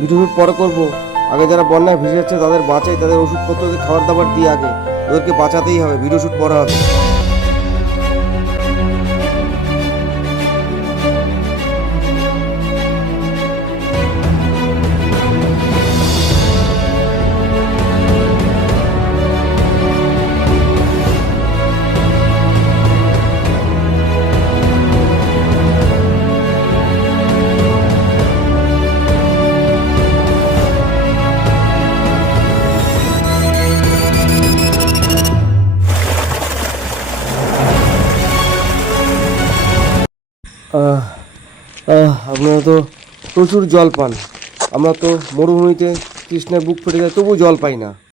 Video shoot পরে করবো। আগে যারা বন্যায় ভেসে যাচ্ছে তাদের বাঁচাই, তাদের ওষুধপত্র, তাদের খাবার দাবার দিয়ে আগে ওদেরকে বাঁচাতেই হবে। ভিডিও শুট পরে হবে। আপনারা তো প্রচুর জল পান, আমরা তো মরুভূমিতে তৃষ্ণায় বুক ফেটে যায় তবুও জল পাই না।